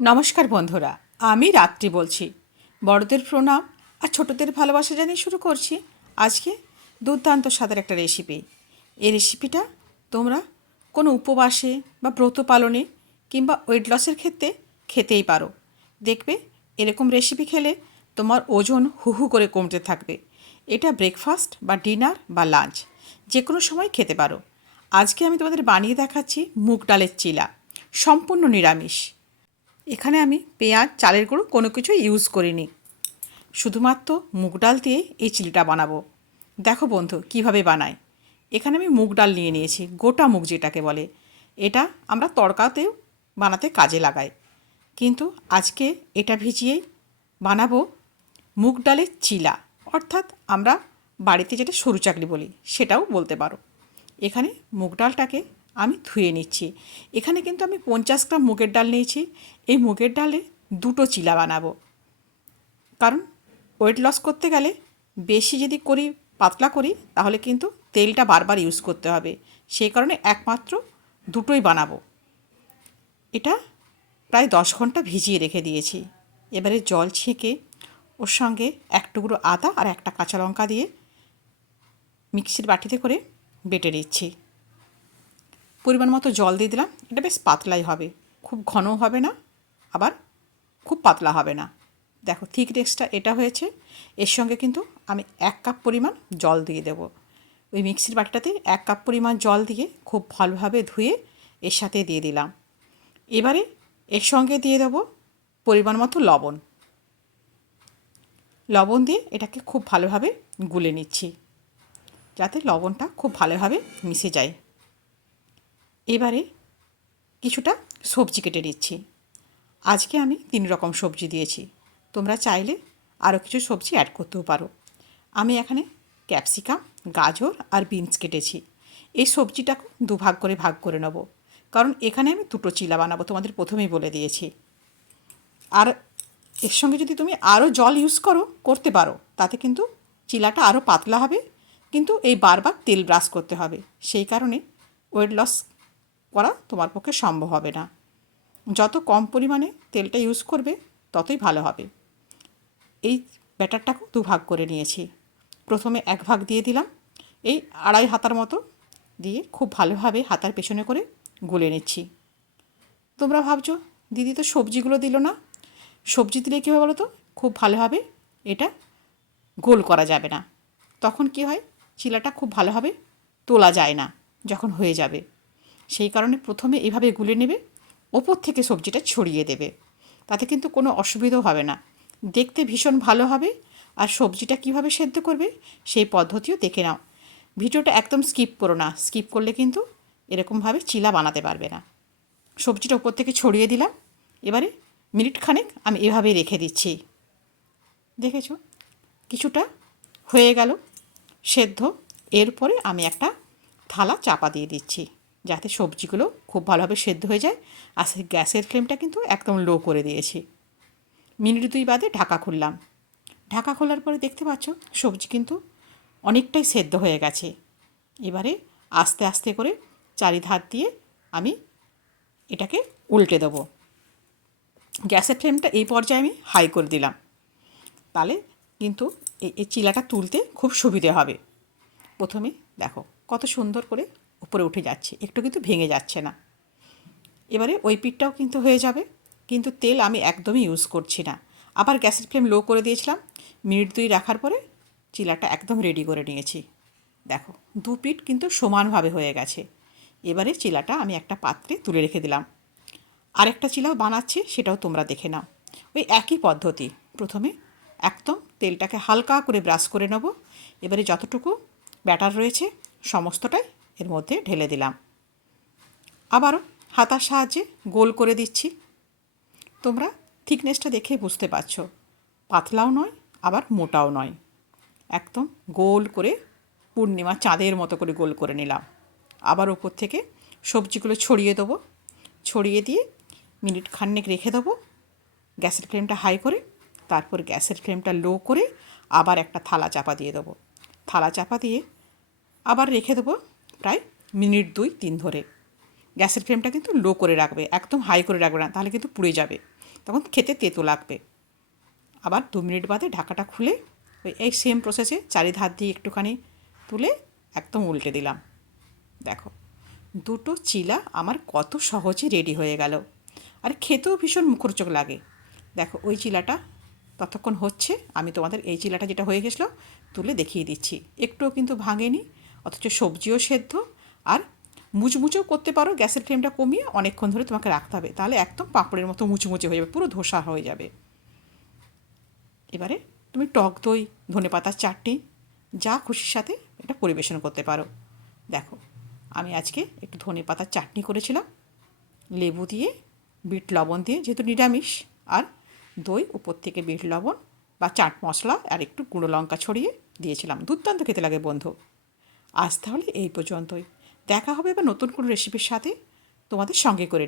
নমস্কার বন্ধুরা, আমি রাত্রি বলছি। বড়দের প্রণাম আর ছোটদের ভালোবাসা জানিয়ে শুরু করছি আজকে দুর্দান্ত স্বাদের একটা রেসিপি। এই রেসিপিটা তোমরা কোনো উপবাসে বা ব্রত পালনে কিংবা ওয়েট লসের ক্ষেত্রে খেতেই পারো। দেখবে এরকম রেসিপি খেলে তোমার ওজন হু হু করে কমতে থাকবে। এটা ব্রেকফাস্ট বা ডিনার বা লাঞ্চ যে কোনো সময় খেতে পারো। আজকে আমি তোমাদের বানিয়ে দেখাচ্ছি মুগ ডালের চিলা, সম্পূর্ণ নিরামিষ। এখানে আমি পেঁয়াজ, চালের গুঁড়ো কোনো কিছু ইউজ করিনি, শুধুমাত্র মুগ ডাল দিয়ে এই চিলিটা বানাবো। দেখো বন্ধু কীভাবে বানাই। এখানে আমি মুগ ডাল নিয়ে নিয়েছি, গোটা মুগ যেটাকে বলে। এটা আমরা তড়কাতেও বানাতে কাজে লাগাই, কিন্তু আজকে এটা ভিজিয়েই বানাবো মুগ ডালের চিলা, অর্থাৎ আমরা বাড়িতে যেটা সরু চাকলি বলি সেটাও বলতে পারো। এখানে মুগ ডালটাকে আমি ধুয়ে নিচ্ছি। এখানে কিন্তু আমি 50 গ্রাম মুগের ডাল নিয়েছি। এই মুগের ডালে দুটো চিলা বানাবো, কারণ ওয়েট লস করতে গেলে বেশি যদি করি, পাতলা করি, তাহলে কিন্তু তেলটা বারবার ইউজ করতে হবে। সেই কারণে একমাত্র দুটোই বানাবো। এটা প্রায় 10 ঘন্টা ভিজিয়ে রেখে দিয়েছি। এবারে জল ছেঁকে ওর সঙ্গে এক টুকরো আদা আর একটা কাঁচা লঙ্কা দিয়ে মিক্সির বাটিতে করে বেটে নিচ্ছি। পরিমাণ মতো জল দিয়ে দিলাম। এটা বেশ পাতলাই হবে, খুব ঘনও হবে না, আবার খুব পাতলা হবে না। দেখো থিকনেসটা এটা হয়েছে। এর সঙ্গে কিন্তু আমি 1 কাপ পরিমাণ জল দিয়ে দেবো। ওই মিক্সির বাটিটাতে 1 কাপ পরিমাণ জল দিয়ে খুব ভালোভাবে ধুয়ে এর সাথে দিয়ে দিলাম। এবারে এর সঙ্গে দিয়ে দেবো পরিমাণ মতো লবণ। লবণ দিয়ে এটাকে খুব ভালোভাবে গুলে নিচ্ছি, যাতে লবণটা খুব ভালোভাবে মিশে যায়। এবারে কিছুটা সবজি কেটে নিচ্ছি। আজকে আমি 3 রকম সবজি দিয়েছি, তোমরা চাইলে আরও কিছু সবজি অ্যাড করতেও পারো। আমি এখানে ক্যাপসিকাম, গাজর আর বিনস কেটেছি। এই সবজিটাকে দুভাগ করে ভাগ করে নেব, কারণ এখানে আমি দুটো চিলা বানাবো, তোমাদের প্রথমেই বলে দিয়েছি। আর এর সঙ্গে যদি তুমি আরও জল ইউজ করতে পারো, তাতে কিন্তু চিলাটা আরও পাতলা হবে, কিন্তু এই বারবার তেল ব্রাশ করতে হবে। সেই কারণে ওয়েট লস করা তোমার পক্ষে সম্ভব হবে না। যত কম পরিমাণে তেলটা ইউজ করবে ততই ভালো হবে। এই ব্যাটারটাকেও দুভাগ করে নিয়েছি। প্রথমে এক ভাগ দিয়ে দিলাম, এই 2.5 হাতার মতো দিয়ে খুব ভালোভাবে হাতার পেছনে করে গুলে নিচ্ছি। তোমরা ভাবছো দিদি তো সবজিগুলো দিল না। সবজি দিলে কী হবে বলো তো, খুব ভালোভাবে এটা গোল করা যাবে না। তখন কি হয়, চিলাটা খুব ভালোভাবে তোলা যায় না যখন হয়ে যাবে। সেই কারণে প্রথমে এভাবে গুলে নেবে, ওপর থেকে সবজিটা ছড়িয়ে দেবে। তাতে কিন্তু কোনো অসুবিধাও হবে না, দেখতে ভীষণ ভালো হবে। আর সবজিটা কিভাবে সেদ্ধ করবে সেই পদ্ধতিও দেখে নাও। ভিডিওটা একদম স্কিপ করো না, স্কিপ করলে কিন্তু এরকমভাবে চিলা বানাতে পারবে না। সবজিটা ওপর থেকে ছড়িয়ে দিলাম। এবারে মিনিট খানেক আমি এভাবেই রেখে দিচ্ছি। দেখেছো কিছুটা হয়ে গেল সেদ্ধ। এরপরে আমি একটা থালা চাপা দিয়ে দিচ্ছি, যাতে সবজিগুলো খুব ভালোভাবে সেদ্ধ হয়ে যায়। আর সেই গ্যাসের ফ্লেমটা কিন্তু একদম লো করে দিয়েছি। মিনিট 2 বাদে ঢাকা খুললাম। ঢাকা খোলার পরে দেখতে পাচ্ছ সবজি কিন্তু অনেকটাই সেদ্ধ হয়ে গেছে। এবারে আস্তে আস্তে করে চারিধার দিয়ে আমি এটাকে উল্টে দেবো। গ্যাসের ফ্লেমটা এই পর্যায়ে আমি হাই করে দিলাম, তাহলে কিন্তু এই চিলাটা তুলতে খুব সুবিধে হবে। প্রথমে দেখো কত সুন্দর করে উপরে উঠে যাচ্ছে, একটু কিন্তু ভেঙে যাচ্ছে না। এবারে ওই পিঠটাও কিন্তু হয়ে যাবে, কিন্তু তেল আমি একদমই ইউজ করছি না। আবার গ্যাসের ফ্লেম লো করে দিয়েছিলাম। মিনিট 2 রাখার পরে চিলাটা একদম রেডি করে নিয়েছি। দেখো 2 পিঠ কিন্তু সমানভাবে হয়ে গেছে। এবারে চিলাটা আমি একটা পাত্রে তুলে রেখে দিলাম। আরেকটা চিলাও বানাচ্ছি, সেটাও তোমরা দেখে নাও। ওই একই পদ্ধতি, প্রথমে একদম তেলটাকে হালকা করে ব্রাশ করে নেব। এবারে যতটুকু ব্যাটার রয়েছে সমস্তটাই এর মধ্যে ঢেলে দিলাম। আবারও হাতার সাহায্যে গোল করে দিচ্ছি। তোমরা থিকনেসটা দেখে বুঝতে পারছো, পাতলাও নয় আবার মোটাও নয়, একদম গোল করে পূর্ণিমা চাঁদের মতো করে গোল করে নিলাম। আবার ওপর থেকে সবজিগুলো ছড়িয়ে দেবো। ছড়িয়ে দিয়ে মিনিট খানেক রেখে দেবো গ্যাসের ফ্লেমটা হাই করে। তারপর গ্যাসের ফ্লেমটা লো করে আবার একটা থালা চাপা দিয়ে দেবো। থালা চাপা দিয়ে আবার রেখে দেবো প্রায় মিনিট 2-3 ধরে। গ্যাসের ফ্লেমটা কিন্তু লো করে রাখবে, একদম হাই করে রাখবে না, তাহলে কিন্তু পুড়ে যাবে। তখন খেতে তেতো লাগবে। আবার 2 মিনিট বাদে ঢাকাটা খুলে এই সেম প্রসেসে চারিধার দিয়ে একটুখানি তুলে একদম উল্টে দিলাম। দেখো, দুটো চিলা আমার কত সহজে রেডি হয়ে গেল। আর খেতেও ভীষণ মুখরোচক লাগে। দেখো, ওই চিলাটা ততক্ষণ হচ্ছে, আমি তোমাদের এই চিলাটা যেটা হয়ে গেছিলো তুলে দেখিয়ে দিচ্ছি। একটুও কিন্তু ভাঙেনি, অথচ সবজিও সেদ্ধ। আর মুচমুচেও করতে পারো, গ্যাসের ফ্লেমটা কমিয়ে অনেকক্ষণ ধরে তোমাকে রাখতে হবে, তাহলে একদম পাঁপড়ের মতো মুচমুচে হয়ে যাবে, পুরো ধোসা হয়ে যাবে। এবারে তুমি টক দই, ধনেপাতার চাটনি, যা খুশির সাথে এটা পরিবেশন করতে পারো। দেখো, আমি আজকে একটু ধনেপাতার চাটনি করেছিলাম, লেবু দিয়ে, বিট লবণ দিয়ে, যেহেতু নিরামিষ, আর দই, উপর থেকে বিট লবণ বা চাট মশলা আর একটু গুঁড়ো লঙ্কা ছড়িয়ে দিয়েছিলাম। দুর্দান্ত খেতে লাগে বন্ধু। আজ তাহলে এই পর্যন্তই। দেখা হবে এবার নতুন কোনো রেসিপির সাথে তোমাদের সঙ্গে করে।